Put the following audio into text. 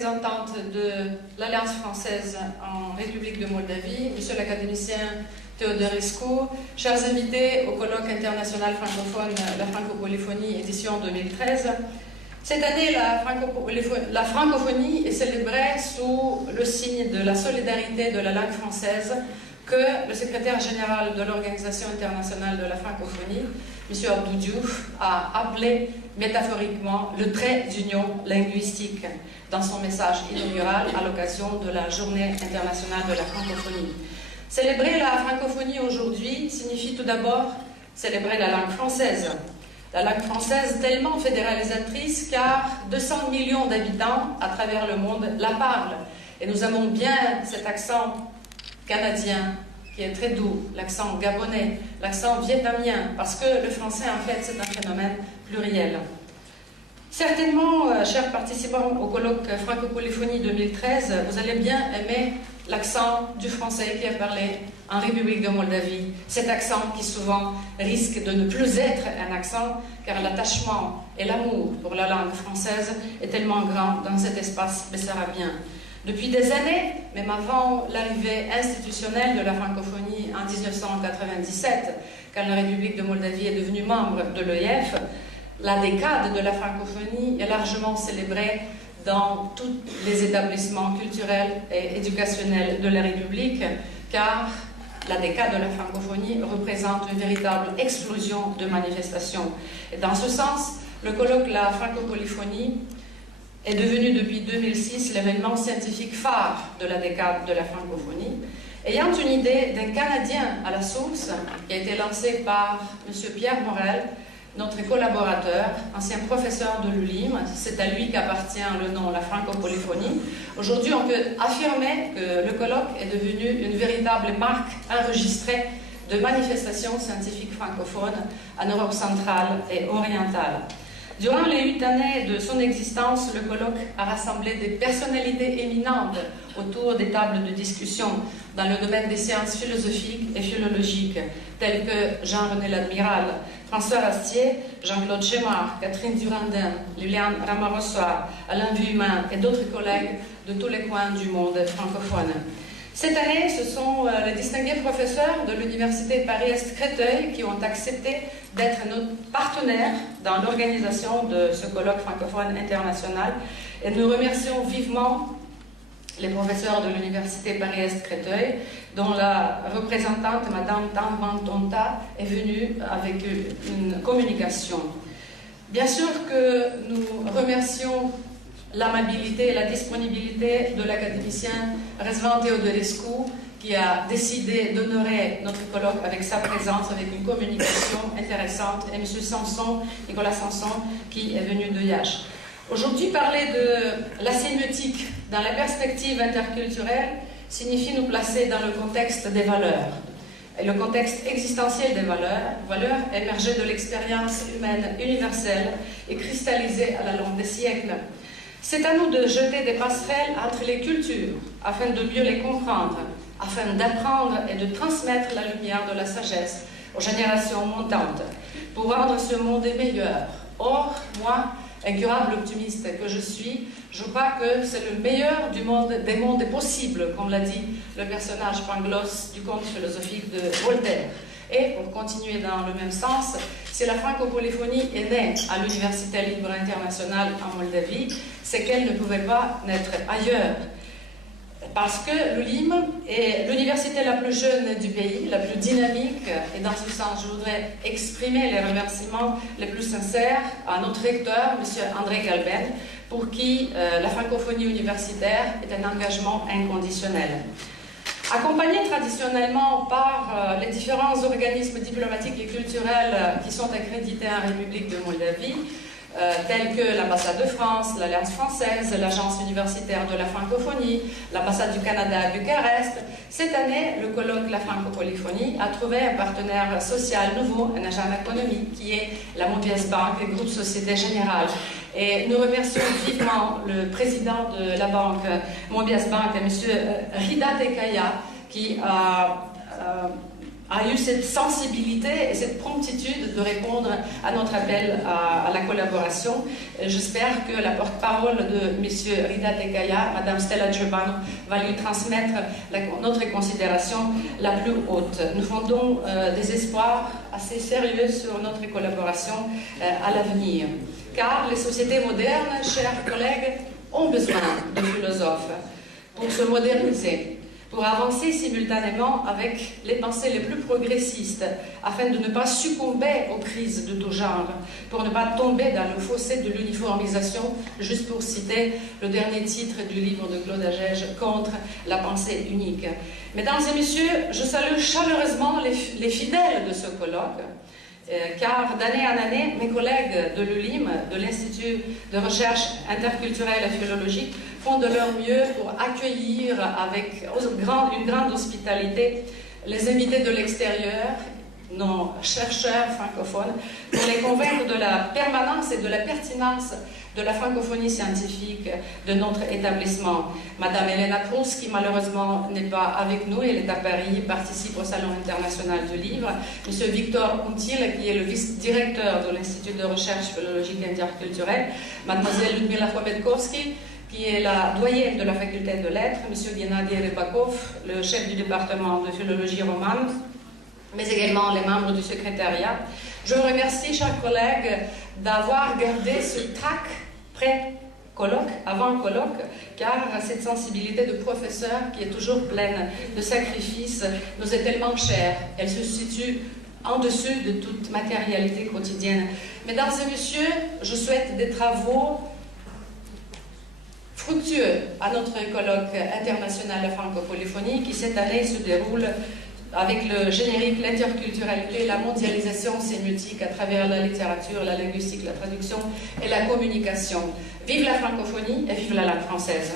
Représentante de l'Alliance française en République de Moldavie, monsieur l'académicien Teodorescu, chers invités au colloque international francophone La Francopoliphonie édition 2013. Cette année, la francophonie est célébrée sous le signe de la solidarité de la langue française que le secrétaire général de l'Organisation internationale de la francophonie, M. Abdou Diouf, a appelé métaphoriquement le trait d'union linguistique dans son message inaugural à l'occasion de la Journée internationale de la francophonie. Célébrer la francophonie aujourd'hui signifie tout d'abord célébrer la langue française. La langue française tellement fédéralisatrice car 200 millions d'habitants à travers le monde la parlent. Et nous aimons bien cet accent canadien qui est très doux, l'accent gabonais, l'accent vietnamien, parce que le français en fait c'est un phénomène pluriel. Certainement, chers participants au colloque Francopoliphonie 2013, vous allez bien aimer l'accent du français qui est parlé en République de Moldavie. Cet accent qui souvent risque de ne plus être un accent car l'attachement et l'amour pour la langue française est tellement grand dans cet espace bessarabien. Depuis des années, même avant l'arrivée institutionnelle de la francophonie en 1997, quand la République de Moldavie est devenue membre de l'OIF, la décade de la francophonie est largement célébrée dans tous les établissements culturels et éducationnels de la République, car la décade de la francophonie représente une véritable explosion de manifestations. Et dans ce sens, le colloque La Francopoliphonie est devenu depuis 2006 l'événement scientifique phare de la décade de la francophonie, ayant une idée d'un Canadien à la source qui a été lancée par M. Pierre Morel, notre collaborateur, ancien professeur de l'ULIM. C'est à lui qu'appartient le nom La Francopoliphonie. Aujourd'hui, on peut affirmer que le colloque est devenu une véritable marque enregistrée de manifestations scientifiques francophones en Europe centrale et orientale. Durant les 8 années de son existence, le colloque a rassemblé des personnalités éminentes autour des tables de discussion dans le domaine des sciences philosophiques et philologiques, tels que Jean-René Ladmiral, François Astier, Jean-Claude Chémard, Catherine Durandin, Liliane Ramarossoa, Alain Vuillemin et d'autres collègues de tous les coins du monde francophone. Cette année, ce sont les distingués professeurs de l'Université Paris-Est Créteil qui ont accepté d'être nos partenaires dans l'organisation de ce colloque francophone international. Et nous remercions vivement les professeurs de l'Université Paris-Est Créteil, dont la représentante, Madame Tanvan Tonta, est venue avec une communication. Bien sûr que nous remercions l'amabilité et la disponibilité de l'académicien Răzvan Teodorescu qui a décidé d'honorer notre colloque avec sa présence, avec une communication intéressante, et M. Sanson, Nicolas Sanson, qui est venu de Iași. Aujourd'hui, parler de la sémiotique dans la perspective interculturelle signifie nous placer dans le contexte des valeurs. Et le contexte existentiel des valeurs émergées de l'expérience humaine universelle et cristallisée à la longue des siècles. C'est à nous de jeter des passerelles entre les cultures, afin de mieux les comprendre, afin d'apprendre et de transmettre la lumière de la sagesse aux générations montantes, pour rendre ce monde meilleur. Or, moi, incurable optimiste que je suis, je crois que c'est le meilleur des mondes possibles, comme l'a dit le personnage Pangloss du conte philosophique de Voltaire. Et pour continuer dans le même sens, si la francopoliphonie est née à l'Université libre internationale en Moldavie, c'est qu'elle ne pouvait pas naître ailleurs. Parce que l'ULIM est l'université la plus jeune du pays, la plus dynamique, et dans ce sens, je voudrais exprimer les remerciements les plus sincères à notre recteur, M. André Galben, pour qui la francophonie universitaire est un engagement inconditionnel. Accompagné traditionnellement par les différents organismes diplomatiques et culturels qui sont accrédités en République de Moldavie, tels que l'ambassade de France, l'Alliance française, l'Agence universitaire de la francophonie, l'ambassade du Canada à Bucarest. Cette année, le colloque La Francopoliphonie a trouvé un partenaire social nouveau, un agent économique, qui est la Mobius Bank, le groupe Société Générale. Et nous remercions vivement le président de la banque Mobius Bank, M. Rida Tekaya, qui a a eu cette sensibilité et cette promptitude de répondre à notre appel à la collaboration. J'espère que la porte-parole de M. Rida Tekaya, Mme Stella Giovanni, va lui transmettre notre considération la plus haute. Nous fondons des espoirs assez sérieux sur notre collaboration à l'avenir. Car les sociétés modernes, chers collègues, ont besoin de philosophes pour se moderniser, pour avancer simultanément avec les pensées les plus progressistes, afin de ne pas succomber aux crises de tout genre, pour ne pas tomber dans le fossé de l'uniformisation, juste pour citer le dernier titre du livre de Claude Agege, Contre la pensée unique. Mesdames et messieurs, je salue chaleureusement les fidèles de ce colloque, car d'année en année, mes collègues de l'ULIM, de l'Institut de recherche interculturelle et philologique, font de leur mieux pour accueillir avec une grande hospitalité les invités de l'extérieur, nos chercheurs francophones, pour les convaincre de la permanence et de la pertinence de la francophonie scientifique de notre établissement. Madame Elena Cruz, qui malheureusement n'est pas avec nous, elle est à Paris, participe au Salon international du livre. Monsieur Victor Until, qui est le vice-directeur de l'Institut de recherche philologique et interculturelle. Mademoiselle Ludmila Fometkovski, qui est la doyenne de la faculté de lettres. Monsieur Gennady Rybakov, le chef du département de philologie romane, mais également les membres du secrétariat. Je vous remercie, chers collègues, d'avoir gardé ce trac pré-colloque, avant colloque, car cette sensibilité de professeur qui est toujours pleine de sacrifices nous est tellement chère. Elle se situe en dessus de toute matérialité quotidienne. Mesdames et messieurs, je souhaite des travaux fructueux à notre colloque international de francophonie qui cette année se déroule avec le générique, l'interculturalité, la mondialisation sémiotique à travers la littérature, la linguistique, la traduction et la communication. Vive la francophonie et vive la langue française.